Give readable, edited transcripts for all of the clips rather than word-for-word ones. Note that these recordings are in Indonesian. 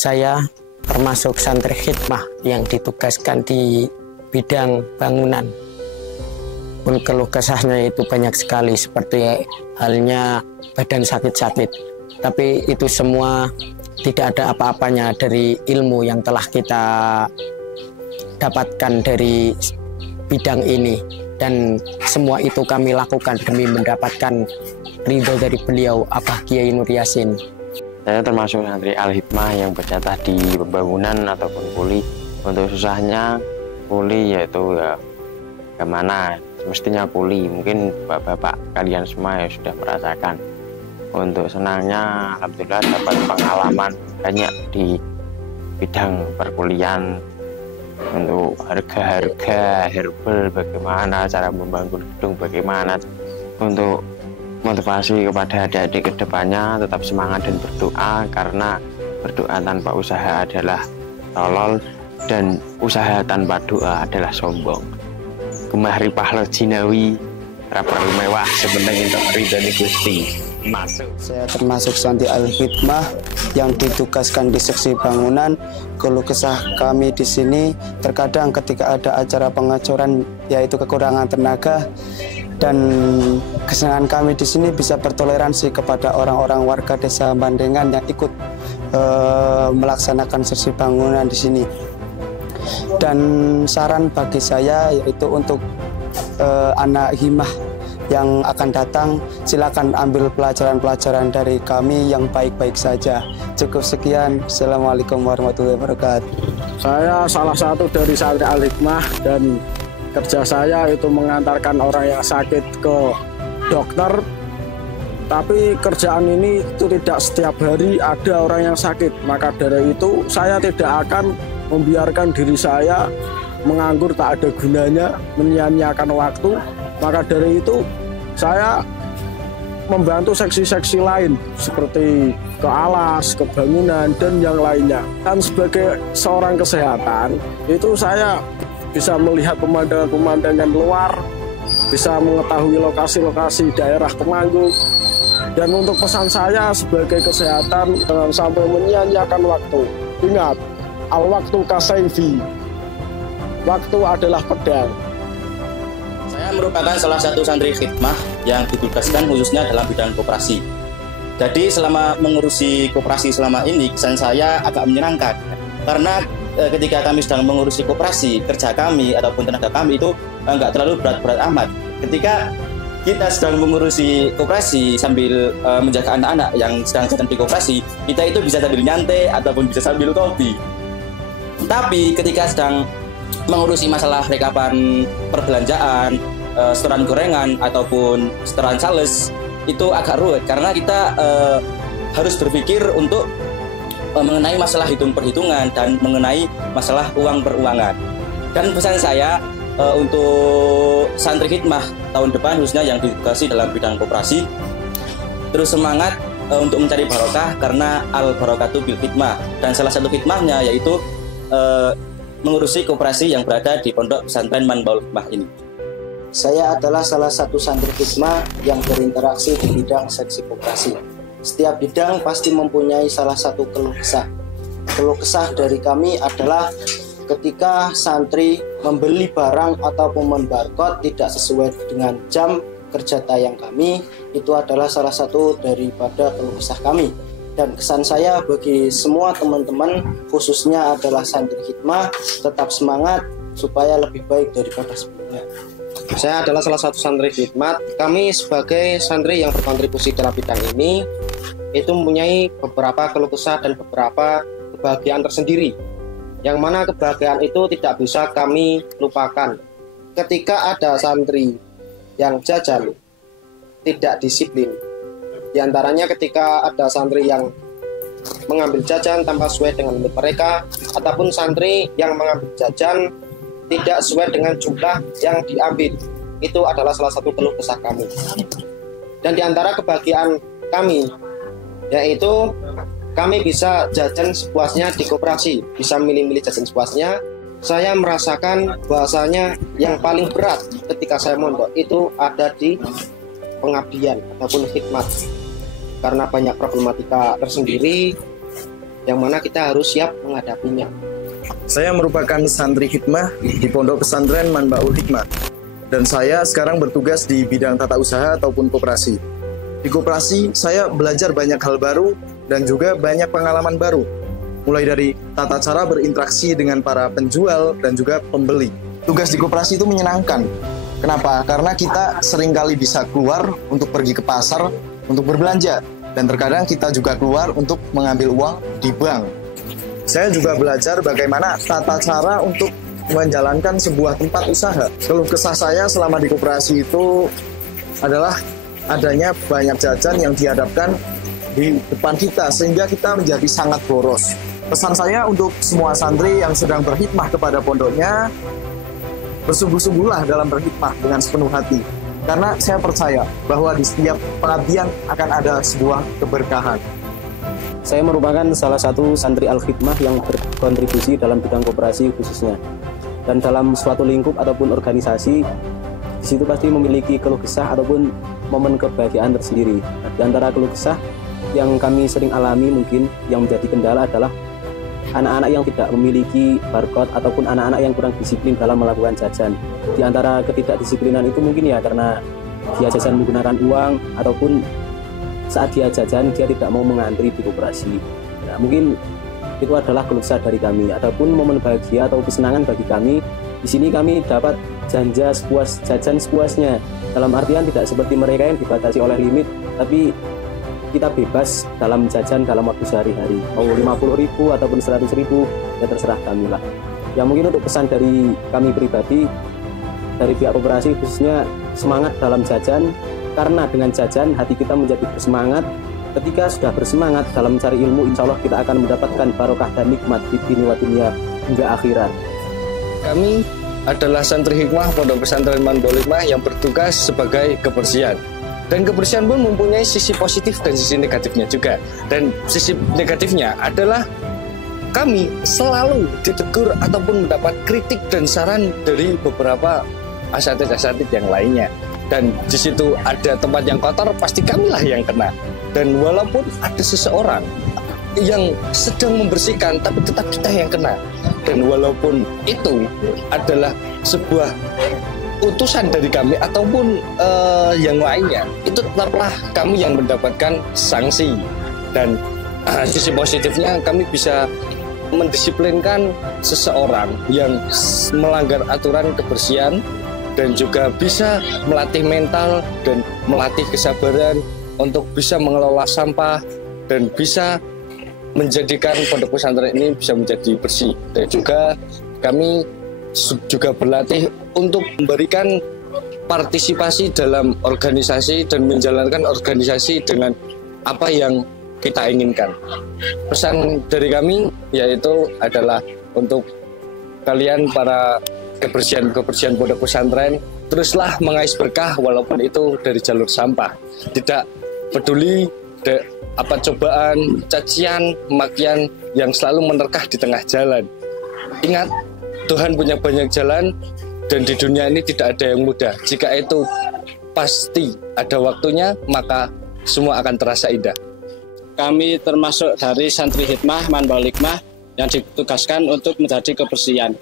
Saya termasuk santri khidmah yang ditugaskan di bidang bangunan. Pun keluh kesahnya itu banyak sekali, seperti halnya badan sakit-sakit. Tapi itu semua tidak ada apa-apanya dari ilmu yang telah kita dapatkan dari bidang ini. Dan semua itu kami lakukan demi mendapatkan ridho dari beliau, Abah Kiai Nur Yasin. Saya termasuk santri Al-Hikmah yang berjatah di pembangunan ataupun kuli. Untuk susahnya kuli yaitu ya kemana mestinya kuli, mungkin bapak-bapak kalian semua ya sudah merasakan. Untuk senangnya alhamdulillah dapat pengalaman banyak di bidang perkuliahan, untuk harga-harga herbal, bagaimana cara membangun gedung, bagaimana untuk motivasi kepada adik-adik kedepannya tetap semangat dan berdoa, karena berdoa tanpa usaha adalah tolol dan usaha tanpa doa adalah sombong. Kemari pahlo jinawi rapal mewah sebenarnya untuk ridhani Gusti. Masuk. Saya termasuk santri Al-Hikmah yang ditugaskan di seksi bangunan. Keluh kesah kami di sini terkadang ketika ada acara pengacoran yaitu kekurangan tenaga, dan kesenangan kami di sini bisa bertoleransi kepada orang-orang warga desa Bandengan yang ikut melaksanakan seksi bangunan di sini. Dan saran bagi saya yaitu untuk anak himah yang akan datang, silakan ambil pelajaran-pelajaran dari kami yang baik-baik saja. Cukup sekian. Assalamualaikum warahmatullahi wabarakatuh. Saya salah satu dari santri Al-Hikmah, dan kerja saya itu mengantarkan orang yang sakit ke dokter. Tapi kerjaan ini itu tidak setiap hari ada orang yang sakit. Maka dari itu saya tidak akan membiarkan diri saya menganggur tak ada gunanya, menyia-nyiakan waktu. Maka dari itu saya membantu seksi-seksi lain seperti ke alas, ke bangunan, dan yang lainnya. Dan sebagai seorang kesehatan itu saya bisa melihat pemandangan-pemandangan luar, bisa mengetahui lokasi-lokasi daerah Temanggung. Dan untuk pesan saya sebagai kesehatan, jangan sampai menyia-nyiakan waktu. Ingat, al-waktu kasayfi, waktu adalah pedang. Saya merupakan salah satu santri khidmah yang ditugaskan khususnya dalam bidang koperasi. Jadi selama mengurusi koperasi selama ini, kesan saya agak menyenangkan. Karena ketika kami sedang mengurusi koperasi, kerja kami ataupun tenaga kami itu nggak terlalu berat-berat amat. Ketika kita sedang mengurusi koperasi sambil menjaga anak-anak yang sedang jalan di koperasi, kita itu bisa sambil nyantai ataupun bisa sambil kopi. Tapi ketika sedang mengurusi masalah rekapan perbelanjaan, setoran gorengan ataupun setoran sales, itu agak ruwet karena kita harus berpikir untuk mengenai masalah hitung-perhitungan dan mengenai masalah uang peruangan. Dan pesan saya untuk santri khidmah tahun depan khususnya yang ditugasi dalam bidang koperasi, terus semangat untuk mencari barokah, karena al barokatu bil khidmah, dan salah satu khidmahnya yaitu mengurusi koperasi yang berada di Pondok Pesantren Manbaul Hikmah ini. Saya adalah salah satu santri khidmah yang berinteraksi di bidang seksi koperasi. Setiap bidang pasti mempunyai salah satu keluh kesah. Keluh kesah dari kami adalah ketika santri membeli barang ataupun membarcode tidak sesuai dengan jam kerja tayang kami, itu adalah salah satu daripada keluh kesah kami. Dan kesan saya bagi semua teman-teman, khususnya adalah santri khidmah, tetap semangat supaya lebih baik daripada sebelumnya. Saya adalah salah satu santri khidmat. Kami sebagai santri yang berkontribusi dalam bidang ini itu mempunyai beberapa keluh kesah dan beberapa kebahagiaan tersendiri, yang mana kebahagiaan itu tidak bisa kami lupakan. Ketika ada santri yang jajan tidak disiplin, di antaranya ketika ada santri yang mengambil jajan tanpa sesuai dengan limit mereka, ataupun santri yang mengambil jajan tidak sesuai dengan jumlah yang diambil. Itu adalah salah satu keluh kesah kami. Dan di antara kebahagiaan kami yaitu kami bisa jajan sepuasnya di koperasi, bisa milih-milih jajan sepuasnya. Saya merasakan bahasanya yang paling berat ketika saya mondok itu ada di pengabdian ataupun khidmat, karena banyak problematika tersendiri yang mana kita harus siap menghadapinya. Saya merupakan santri hikmah di Pondok Pesantren Manbaul Hikmah, dan saya sekarang bertugas di bidang tata usaha ataupun koperasi. Di koperasi, saya belajar banyak hal baru dan juga banyak pengalaman baru, mulai dari tata cara berinteraksi dengan para penjual dan juga pembeli. Tugas di koperasi itu menyenangkan. Kenapa? Karena kita seringkali bisa keluar untuk pergi ke pasar untuk berbelanja, dan terkadang kita juga keluar untuk mengambil uang di bank. Saya juga belajar bagaimana tata cara untuk menjalankan sebuah tempat usaha. Keluh kesah saya selama di koperasi itu adalah adanya banyak jajan yang dihadapkan di depan kita, sehingga kita menjadi sangat boros. Pesan saya untuk semua santri yang sedang berhikmah kepada pondoknya, bersungguh-sungguhlah dalam berhikmah dengan sepenuh hati. Karena saya percaya bahwa di setiap pengabdian akan ada sebuah keberkahan. Saya merupakan salah satu santri Al-Hikmah yang berkontribusi dalam bidang koperasi khususnya. Dan dalam suatu lingkup ataupun organisasi, di situ pasti memiliki keluh kesah ataupun momen kebahagiaan tersendiri. Di antara keluh kesah yang kami sering alami mungkin yang menjadi kendala adalah anak-anak yang tidak memiliki barcode ataupun anak-anak yang kurang disiplin dalam melakukan jajan. Di antara ketidakdisiplinan itu mungkin ya karena dia jajan menggunakan uang ataupun saat dia jajan dia tidak mau mengantri di koperasi. Nah, mungkin itu adalah keluh kesah dari kami. Adapun momen bahagia atau kesenangan bagi kami, di sini kami dapat jajan sepuasnya. Dalam artian tidak seperti mereka yang dibatasi oleh limit, tapi kita bebas dalam jajan dalam waktu sehari-hari. Mau 50.000 ataupun 100.000, ya terserah kami lah. Yang mungkin untuk pesan dari kami pribadi, dari pihak koperasi khususnya semangat dalam jajan, karena dengan jajan hati kita menjadi bersemangat. Ketika sudah bersemangat dalam mencari ilmu, insya Allah kita akan mendapatkan barokah dan nikmat di dunia dunia hingga akhirat. Kami adalah santri hikmah Pondok Pesantren Manbaul Hikmah yang bertugas sebagai kebersihan. Dan kebersihan pun mempunyai sisi positif dan sisi negatifnya juga. Dan sisi negatifnya adalah kami selalu ditegur ataupun mendapat kritik dan saran dari beberapa asatid-asatid yang lainnya. Dan di situ ada tempat yang kotor, pasti kamilah yang kena. Dan walaupun ada seseorang yang sedang membersihkan, tapi tetap kita yang kena. Dan walaupun itu adalah sebuah utusan dari kami ataupun yang lainnya, itu tetaplah kami yang mendapatkan sanksi. Dan sisi positifnya kami bisa mendisiplinkan seseorang yang melanggar aturan kebersihan, dan juga bisa melatih mental dan melatih kesabaran untuk bisa mengelola sampah dan bisa menjadikan pondok pesantren ini bisa menjadi bersih. Dan juga kami juga berlatih untuk memberikan partisipasi dalam organisasi dan menjalankan organisasi dengan apa yang kita inginkan. Pesan dari kami yaitu adalah untuk kalian para kebersihan pondok pesantren, teruslah mengais berkah walaupun itu dari jalur sampah. Tidak peduli apa cobaan, cacian, makian yang selalu menerkah di tengah jalan. Ingat, Tuhan punya banyak jalan dan di dunia ini tidak ada yang mudah. Jika itu pasti ada waktunya, maka semua akan terasa indah. Kami termasuk dari santri hikmah Manbaul Hikmah yang ditugaskan untuk menjadi kebersihan.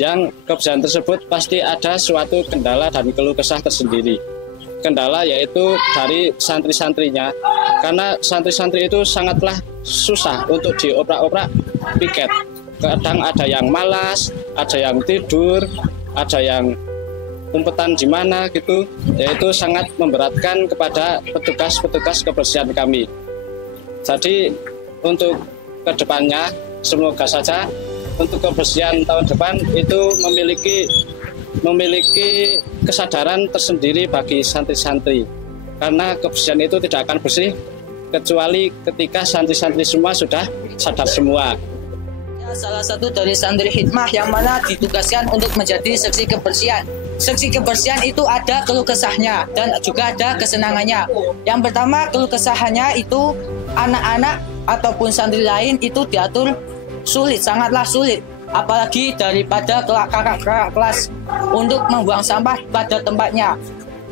Yang kebersihan tersebut pasti ada suatu kendala dan keluh kesah tersendiri. Kendala yaitu dari santri-santrinya, karena santri-santri itu sangatlah susah untuk dioprak-oprak piket. Kadang ada yang malas, ada yang tidur, ada yang umpetan di mana gitu, yaitu sangat memberatkan kepada petugas-petugas kebersihan kami. Jadi untuk kedepannya semoga saja untuk kebersihan tahun depan itu memiliki kesadaran tersendiri bagi santri-santri, karena kebersihan itu tidak akan bersih kecuali ketika santri-santri semua sudah sadar semua. Salah satu dari santri hikmah yang mana ditugaskan untuk menjadi seksi kebersihan. Seksi kebersihan itu ada keluh kesahnya dan juga ada kesenangannya. Yang pertama, keluh kesahannya itu anak-anak ataupun santri lain itu diatur sulit, sangatlah sulit. Apalagi daripada kakak kelas untuk membuang sampah pada tempatnya.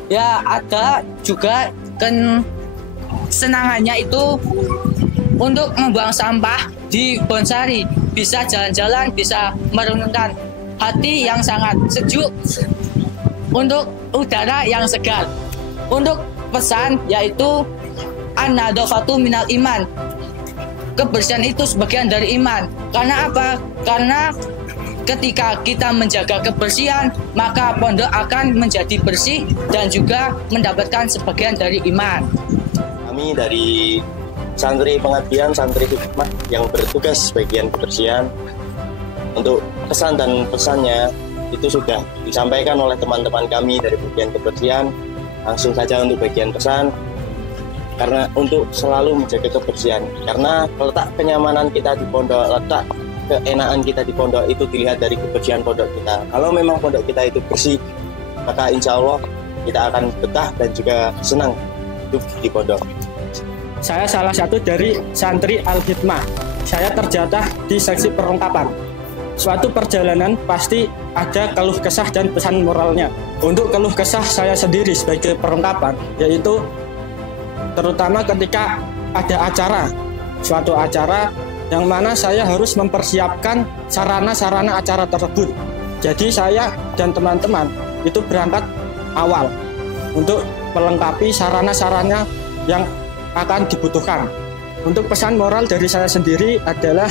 Ya, ada juga kesenangannya itu untuk membuang sampah di Bonsari, bisa jalan-jalan, bisa merenungkan hati yang sangat sejuk untuk udara yang segar. Untuk pesan yaitu an-nadhafatu minal iman. Kebersihan itu sebagian dari iman. Karena apa? Karena ketika kita menjaga kebersihan, maka pondok akan menjadi bersih dan juga mendapatkan sebagian dari iman. Kami dari santri pengabdian, santri hikmah yang bertugas bagian kebersihan, untuk pesan dan pesannya itu sudah disampaikan oleh teman-teman kami dari bagian kebersihan. Langsung saja untuk bagian pesan, karena untuk selalu menjaga kebersihan, karena letak kenyamanan kita di pondok, letak keenaan kita di pondok itu dilihat dari kebersihan pondok kita. Kalau memang pondok kita itu bersih, maka insya Allah kita akan betah dan juga senang hidup di pondok. Saya salah satu dari santri Al-Hikmah. Saya terjatah di seksi perlengkapan. Suatu perjalanan pasti ada keluh kesah dan pesan moralnya. Untuk keluh kesah saya sendiri sebagai perlengkapan, yaitu terutama ketika ada acara, suatu acara yang mana saya harus mempersiapkan sarana-sarana acara tersebut. Jadi saya dan teman-teman itu berangkat awal untuk melengkapi sarana-sarana yang akan dibutuhkan. Untuk pesan moral dari saya sendiri adalah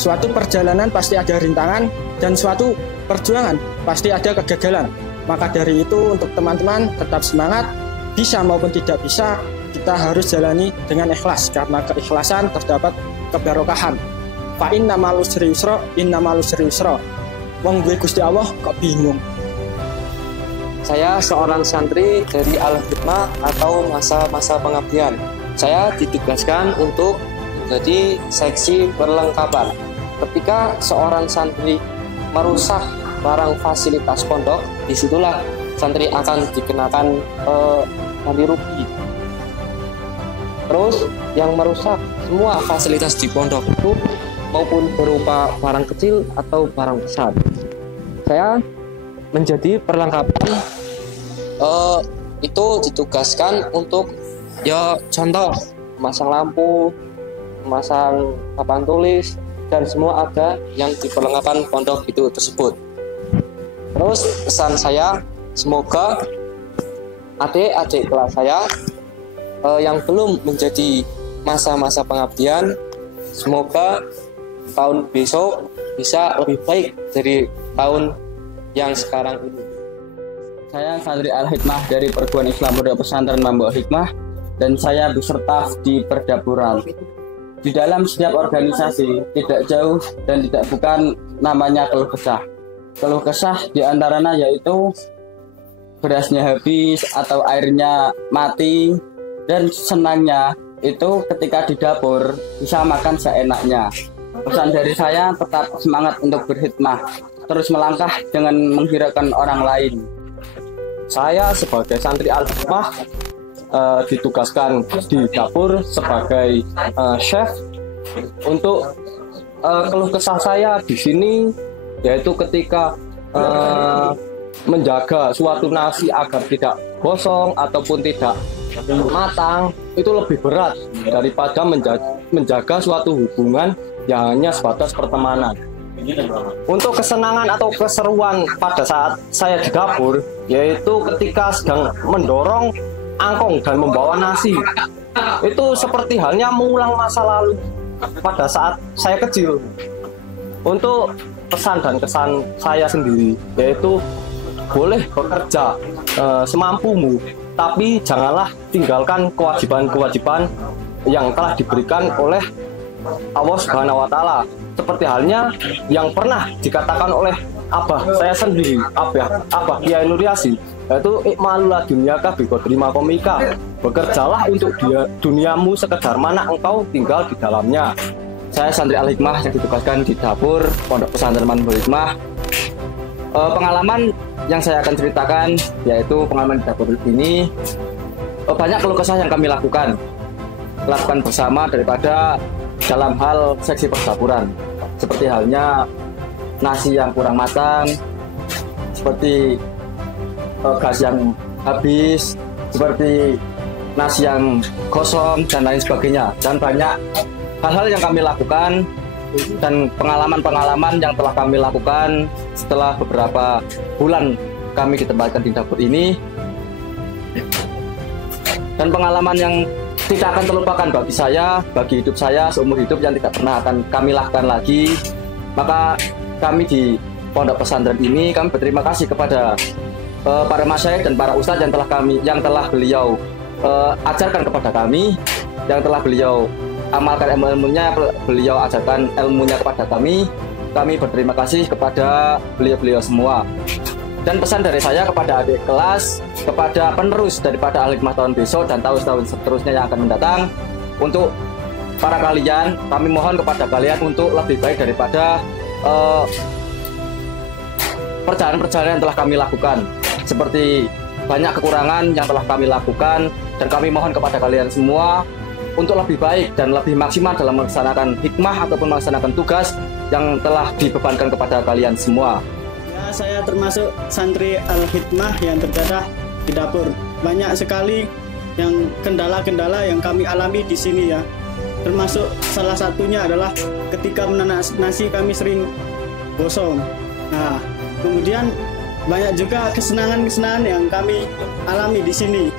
suatu perjalanan pasti ada rintangan dan suatu perjuangan pasti ada kegagalan. Maka dari itu untuk teman-teman tetap semangat, bisa maupun tidak bisa, kita harus jalani dengan ikhlas, karena keikhlasan terdapat keberkahan. Fa inna ma'al usri yusra, inna ma'al usri yusra. Wong gue Gusti Allah kok bingung. Saya seorang santri dari Al-Hikmah atau masa-masa pengabdian. Saya ditugaskan untuk menjadi seksi perlengkapan. Ketika seorang santri merusak barang fasilitas pondok, disitulah santri akan dikenakan ganti rugi. Terus yang merusak semua fasilitas di pondok itu maupun berupa barang kecil atau barang besar, saya menjadi perlengkapan itu ditugaskan untuk ya contoh memasang lampu, memasang papan tulis, dan semua ada yang di perlengkapan pondok itu tersebut. Terus pesan saya, semoga adik-adik kelas saya yang belum menjadi masa-masa pengabdian, semoga tahun besok bisa lebih baik dari tahun yang sekarang ini. Saya santri Al-Hikmah dari Perguruan Islam Pondok Pesantren Mambaul Hikmah, dan saya beserta di perdapuran. Di dalam setiap organisasi tidak jauh dan tidak bukan namanya keluh kesah. Keluh kesah diantaranya yaitu berasnya habis atau airnya mati, dan senangnya itu ketika di dapur bisa makan seenaknya. Pesan dari saya, tetap semangat untuk berkhidmah, terus melangkah dengan menghiraukan orang lain. Saya sebagai santri Al-Hikmah ditugaskan di dapur sebagai chef. Untuk keluh kesah saya di sini yaitu ketika menjaga suatu nasi agar tidak gosong ataupun tidak matang, itu lebih berat daripada menjaga suatu hubungan yang hanya sebatas pertemanan. Untuk kesenangan atau keseruan pada saat saya di dapur yaitu ketika sedang mendorong angkong dan membawa nasi, itu seperti halnya mengulang masa lalu pada saat saya kecil. Untuk pesan dan kesan saya sendiri yaitu boleh bekerja semampumu, tapi janganlah tinggalkan kewajiban-kewajiban yang telah diberikan oleh Allah Subhanahu wa Ta'ala. Seperti halnya yang pernah dikatakan oleh abah saya sendiri, abah Kiai Nur Yasin, yaitu ikmalul dunyaka biqadri maqamika. Bekerjalah untuk duniamu sekedar mana engkau tinggal di dalamnya. Saya santri Al-Hikmah yang ditugaskan di dapur Pondok Pesantren Mambaul Hikmah. Pengalaman yang saya akan ceritakan yaitu pengalaman di dapur ini, banyak keluh kesah yang kami lakukan bersama daripada dalam hal seksi perdapuran, seperti halnya nasi yang kurang matang, seperti gas yang habis, seperti nasi yang gosong dan lain sebagainya. Dan banyak hal-hal yang kami lakukan dan pengalaman-pengalaman yang telah kami lakukan setelah beberapa bulan kami ditempatkan di dapur ini, dan pengalaman yang tidak akan terlupakan bagi saya, bagi hidup saya seumur hidup, yang tidak pernah akan kami lakukan lagi. Maka kami di Pondok Pesantren ini kami berterima kasih kepada para masyayikh dan para ustadz yang telah beliau ajarkan kepada kami, yang telah beliau amalkan ilmu-ilmunya, beliau ajarkan ilmunya kepada kami. Kami berterima kasih kepada beliau-beliau semua. Dan pesan dari saya kepada adik kelas, kepada penerus daripada Al-Hikmah tahun besok dan tahun-tahun seterusnya yang akan mendatang, untuk para kalian, kami mohon kepada kalian untuk lebih baik daripada perjalanan-perjalanan yang telah kami lakukan. Seperti banyak kekurangan yang telah kami lakukan, dan kami mohon kepada kalian semua untuk lebih baik dan lebih maksimal dalam melaksanakan hikmah ataupun melaksanakan tugas yang telah dibebankan kepada kalian semua. Ya, saya termasuk santri Al-Hikmah yang terdadah di dapur. Banyak sekali yang kendala-kendala yang kami alami di sini ya. Termasuk salah satunya adalah ketika menanak nasi kami sering gosong. Nah, kemudian banyak juga kesenangan-kesenangan yang kami alami di sini.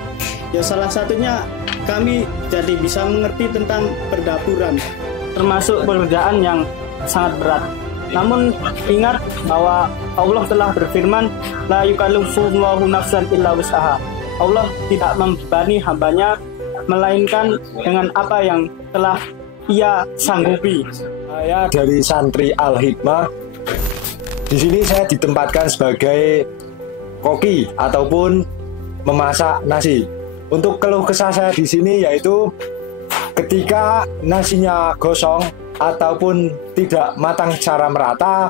Ya, salah satunya kami jadi bisa mengerti tentang perdapuran, termasuk pekerjaan yang sangat berat. Namun ingat bahwa Allah telah berfirman, la yukallifullahu nafsan illa wus'aha. Allah tidak membebani hambanya melainkan dengan apa yang telah ia sanggupi. Saya dari santri Al-Hikmah. Di sini saya ditempatkan sebagai koki ataupun memasak nasi. Untuk keluh kesah saya di sini yaitu ketika nasinya gosong ataupun tidak matang secara merata,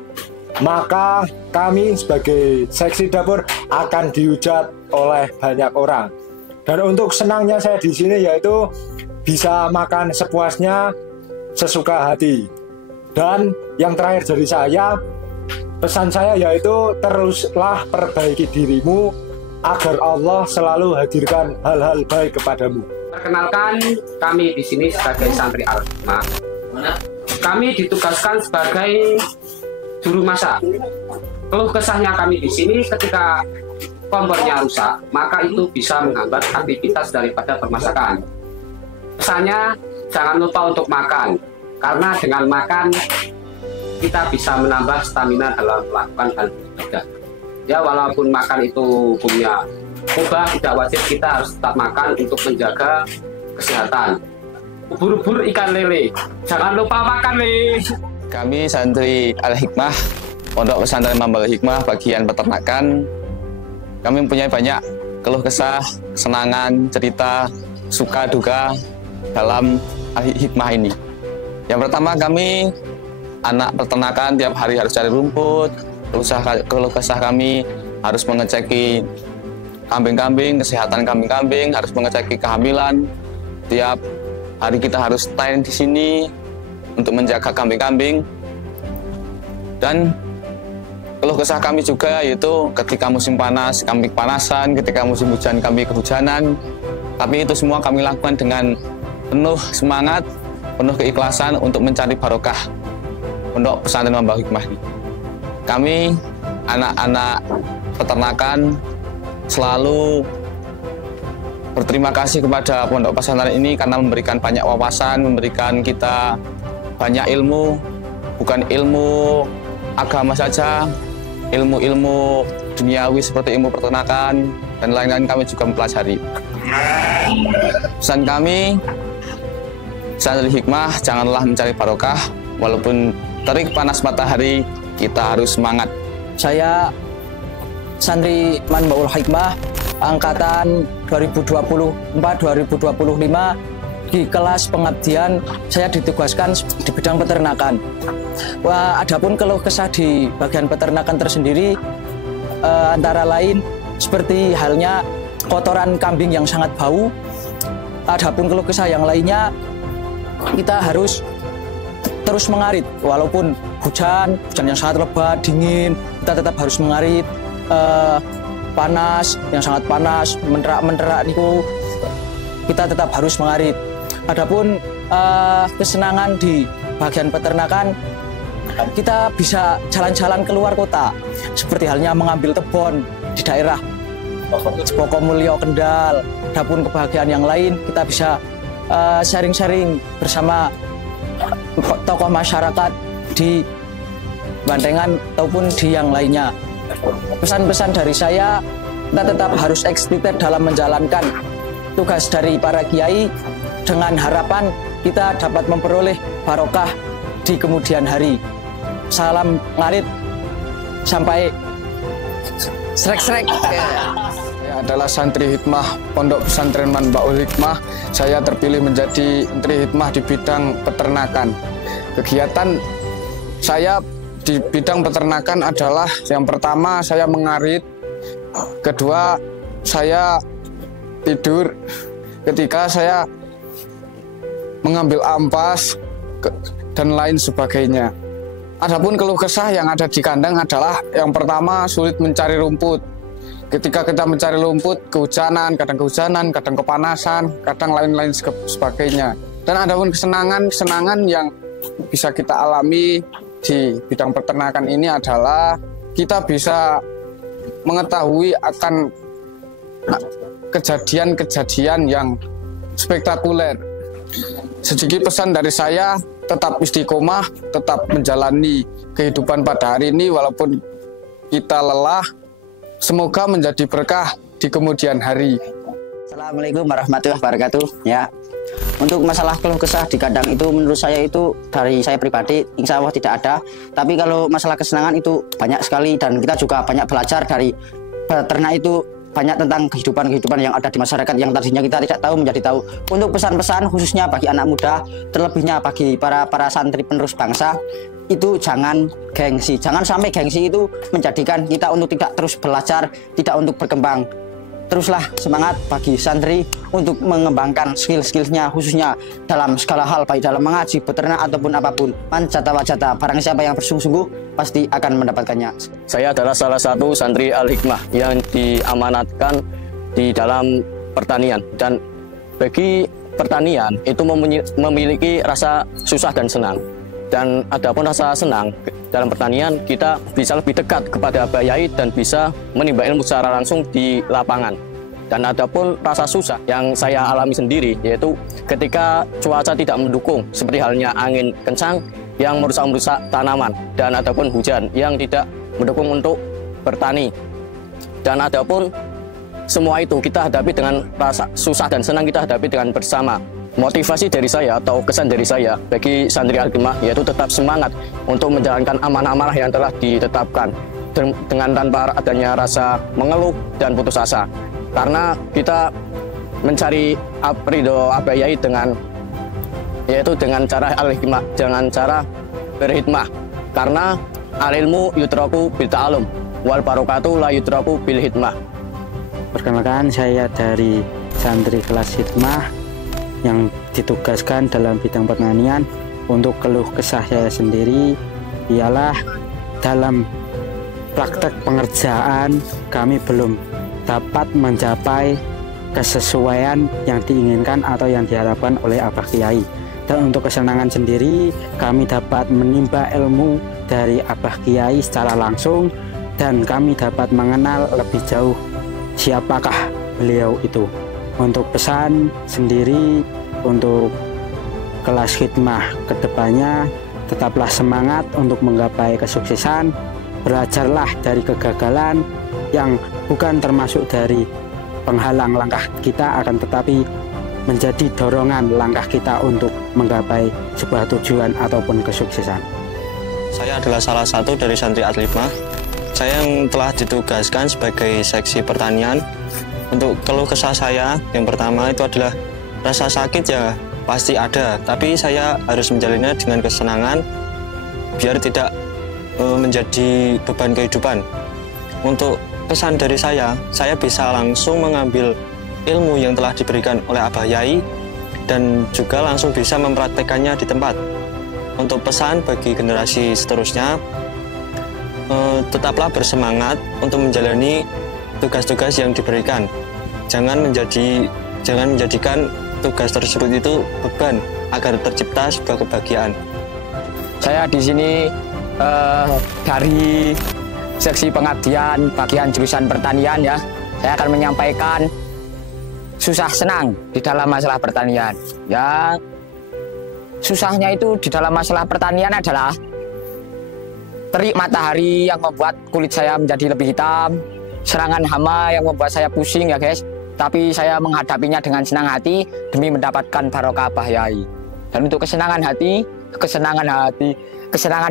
maka kami sebagai seksi dapur akan dihujat oleh banyak orang. Dan untuk senangnya saya di sini yaitu bisa makan sepuasnya, sesuka hati. Dan yang terakhir dari saya, pesan saya yaitu teruslah perbaiki dirimu agar Allah selalu hadirkan hal-hal baik kepadamu. Perkenalkan, kami di sini sebagai santri Al-Hikmah. Kami ditugaskan sebagai juru masak. Keluh kesahnya kami di sini ketika kompornya rusak, maka itu bisa menghambat aktivitas daripada permasakan. Pesannya, jangan lupa untuk makan, karena dengan makan kita bisa menambah stamina dalam melakukan hal ibadah. Ya, walaupun makan itu hukumnya mubah, tidak wajib, kita harus tetap makan untuk menjaga kesehatan. Ubur-ubur ikan lele, jangan lupa makan nih. Kami santri Al-Hikmah, Pondok Pesantren Mambal Hikmah bagian peternakan. Kami mempunyai banyak keluh kesah, kesenangan, cerita, suka duka dalam Al-Hikmah ini. Yang pertama, kami anak peternakan tiap hari harus cari rumput. Keluh kesah kami harus mengeceki kambing-kambing, kesehatan kambing-kambing, harus mengeceki kehamilan. Tiap hari kita harus stand di sini untuk menjaga kambing-kambing. Dan keluh kesah kami juga yaitu ketika musim panas, kambing kepanasan, ketika musim hujan, kambing kehujanan. Tapi itu semua kami lakukan dengan penuh semangat, penuh keikhlasan untuk mencari barokah Pondok Pesantren Mambal Hikmah ini. Kami anak-anak peternakan selalu berterima kasih kepada Pondok Pesantren ini karena memberikan banyak wawasan, memberikan kita banyak ilmu, bukan ilmu agama saja, ilmu-ilmu duniawi seperti ilmu peternakan dan lain-lain kami juga mempelajari. Pesan kami, santri hikmah, janganlah mencari barokah, walaupun terik panas matahari, kita harus semangat. Saya santri Manbaul Hikmah angkatan 2024-2025 di kelas pengabdian. Saya ditugaskan di bidang peternakan. Adapun keluh kesah di bagian peternakan tersendiri antara lain seperti halnya kotoran kambing yang sangat bau. Adapun keluh kesah yang lainnya, kita harus terus mengarit walaupun hujan yang sangat lebat, dingin, kita tetap harus mengarit. Panas, yang sangat panas, menterak niku, kita tetap harus mengarit. Adapun kesenangan di bagian peternakan, kita bisa jalan-jalan keluar kota, seperti halnya mengambil tebon di daerah Sukokomulyo, Kendal, Dapun Kebahagiaan yang lain. Kita bisa sharing-sharing bersama tokoh masyarakat di Bandengan ataupun di yang lainnya. Pesan-pesan dari saya, kita tetap harus excited dalam menjalankan tugas dari para kiai dengan harapan kita dapat memperoleh barokah di kemudian hari. Salam ngarit, sampai srek-srek. Saya adalah santri hikmah Pondok Pesantren Manbaul Hikmah. Saya terpilih menjadi santri hikmah di bidang peternakan. Kegiatan saya di bidang peternakan adalah yang pertama saya mengarit, kedua saya tidur, ketiga saya mengambil ampas dan lain sebagainya. Adapun keluh kesah yang ada di kandang adalah yang pertama sulit mencari rumput. Ketika kita mencari rumput, kehujanan, kadang kepanasan, kadang lain-lain sebagainya. Dan adapun kesenangan yang bisa kita alami di bidang peternakan ini adalah kita bisa mengetahui akan kejadian-kejadian yang spektakuler. Sedikit pesan dari saya, tetap istiqomah, tetap menjalani kehidupan pada hari ini walaupun kita lelah. Semoga menjadi berkah di kemudian hari. Assalamualaikum warahmatullahi wabarakatuh. Ya, untuk masalah keluh kesah di kandang itu menurut saya itu dari saya pribadi insya Allah tidak ada. Tapi kalau masalah kesenangan itu banyak sekali dan kita juga banyak belajar dari peternak itu, banyak tentang kehidupan yang ada di masyarakat yang tadinya kita tidak tahu menjadi tahu. Untuk pesan-pesan khususnya bagi anak muda, terlebihnya bagi para santri penerus bangsa, itu jangan gengsi. Jangan sampai gengsi itu menjadikan kita untuk tidak terus belajar, tidak untuk berkembang. Teruslah semangat bagi santri untuk mengembangkan skill-skillnya khususnya dalam segala hal, baik dalam mengaji, beternak ataupun apapun. Man jata wajata, barang siapa yang bersungguh-sungguh pasti akan mendapatkannya. Saya adalah salah satu santri Al-Hikmah yang diamanatkan di dalam pertanian, dan bagi pertanian itu memiliki rasa susah dan senang. Dan adapun rasa senang dalam pertanian, kita bisa lebih dekat kepada Abah Yai dan bisa menimba ilmu secara langsung di lapangan. Dan adapun rasa susah yang saya alami sendiri, yaitu ketika cuaca tidak mendukung, seperti halnya angin kencang yang merusak tanaman, dan adapun hujan yang tidak mendukung untuk bertani. Dan adapun semua itu kita hadapi dengan rasa susah dan senang, kita hadapi dengan bersama. Motivasi dari saya atau kesan dari saya bagi santri Al-Hikmah yaitu tetap semangat untuk menjalankan amanah-amanah yang telah ditetapkan dengan tanpa adanya rasa mengeluh dan putus asa. Karena kita mencari ridho Abah Yai yaitu dengan cara Al-Hikmah, dengan cara berhikmah. Karena al-ilmu yutraku bil ta'alum wal barokatu la yutraku bil hikmah. Perkenalkan, saya dari santri kelas hikmah yang ditugaskan dalam bidang pertanian. Untuk keluh kesah saya sendiri ialah dalam praktek pengerjaan kami belum dapat mencapai kesesuaian yang diinginkan atau yang diharapkan oleh Abah Kiai. Dan untuk kesenangan sendiri, kami dapat menimba ilmu dari Abah Kiai secara langsung dan kami dapat mengenal lebih jauh siapakah beliau itu. Untuk pesan sendiri untuk kelas hikmah kedepannya, tetaplah semangat untuk menggapai kesuksesan, belajarlah dari kegagalan yang bukan termasuk dari penghalang langkah kita, akan tetapi menjadi dorongan langkah kita untuk menggapai sebuah tujuan ataupun kesuksesan. Saya adalah salah satu dari santri Al-Hikmah. Saya yang telah ditugaskan sebagai seksi pertanian. Untuk keluh kesah saya, yang pertama itu adalah rasa sakit ya pasti ada, tapi saya harus menjalannya dengan kesenangan biar tidak menjadi beban kehidupan. Untuk pesan dari saya bisa langsung mengambil ilmu yang telah diberikan oleh Abah Yai dan juga langsung bisa mempraktekannya di tempat. Untuk pesan bagi generasi seterusnya, tetaplah bersemangat untuk menjalani tugas-tugas yang diberikan. Jangan menjadikan tugas tersebut itu beban, agar tercipta sebuah kebahagiaan. Saya di sini dari seksi pengabdian bagian jurusan pertanian ya, saya akan menyampaikan susah senang di dalam masalah pertanian. Ya, susahnya itu di dalam masalah pertanian adalah terik matahari yang membuat kulit saya menjadi lebih hitam, serangan hama yang membuat saya pusing ya guys. Tapi saya menghadapinya dengan senang hati demi mendapatkan barokah Abah Yai. Dan untuk kesenangan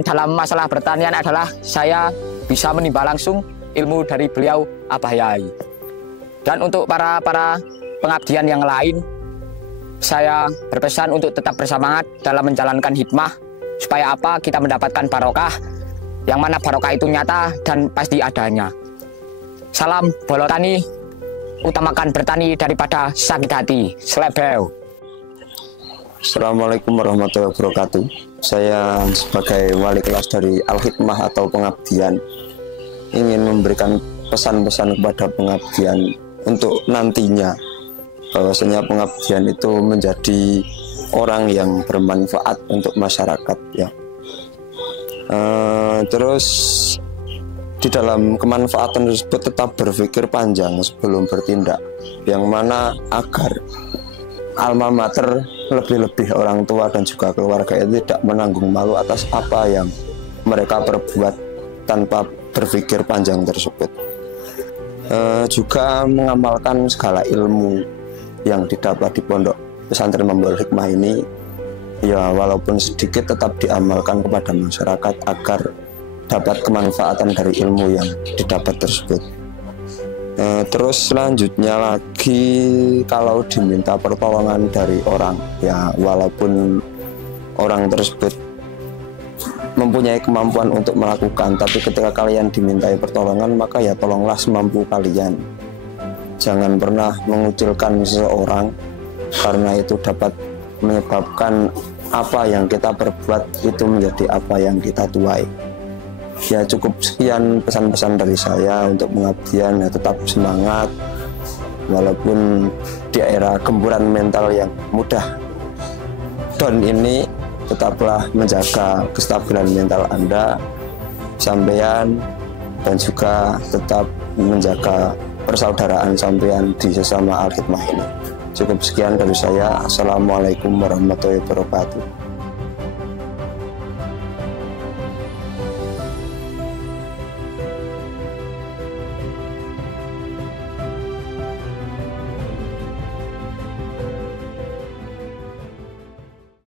dalam masalah pertanian adalah saya bisa menimba langsung ilmu dari beliau Abah Yai. Dan untuk para pengabdian yang lain, saya berpesan untuk tetap bersemangat dalam menjalankan hikmah supaya apa kita mendapatkan barokah, yang mana barokah itu nyata dan pasti adanya. Salam Bolotani, utamakan bertani daripada sakit hati. Slebeu. Assalamualaikum warahmatullahi wabarakatuh. Saya sebagai wali kelas dari Al-Hikmah atau pengabdian ingin memberikan pesan-pesan kepada pengabdian untuk nantinya, bahwasanya pengabdian itu menjadi orang yang bermanfaat untuk masyarakat ya. Terus di dalam kemanfaatan tersebut tetap berpikir panjang sebelum bertindak, yang mana agar alma mater, lebih-lebih orang tua dan juga keluarga itu tidak menanggung malu atas apa yang mereka perbuat tanpa berpikir panjang tersebut. Juga mengamalkan segala ilmu yang didapat di pondok pesantren Mambaul Hikmah ini ya, walaupun sedikit tetap diamalkan kepada masyarakat agar dapat kemanfaatan dari ilmu yang didapat tersebut. Terus selanjutnya lagi, kalau diminta pertolongan dari orang ya, walaupun orang tersebut mempunyai kemampuan untuk melakukan, tapi ketika kalian dimintai pertolongan maka ya tolonglah semampu kalian. Jangan pernah mengucilkan seseorang, karena itu dapat menyebabkan apa yang kita perbuat itu menjadi apa yang kita tuai. Ya, cukup sekian pesan-pesan dari saya untuk pengabdian ya, tetap semangat walaupun di era gempuran mental yang mudah down ini, tetaplah menjaga kestabilan mental Anda, sampean, dan juga tetap menjaga persaudaraan sampean di sesama Al-Hikmah ini. Cukup sekian dari saya. Assalamualaikum warahmatullahi wabarakatuh.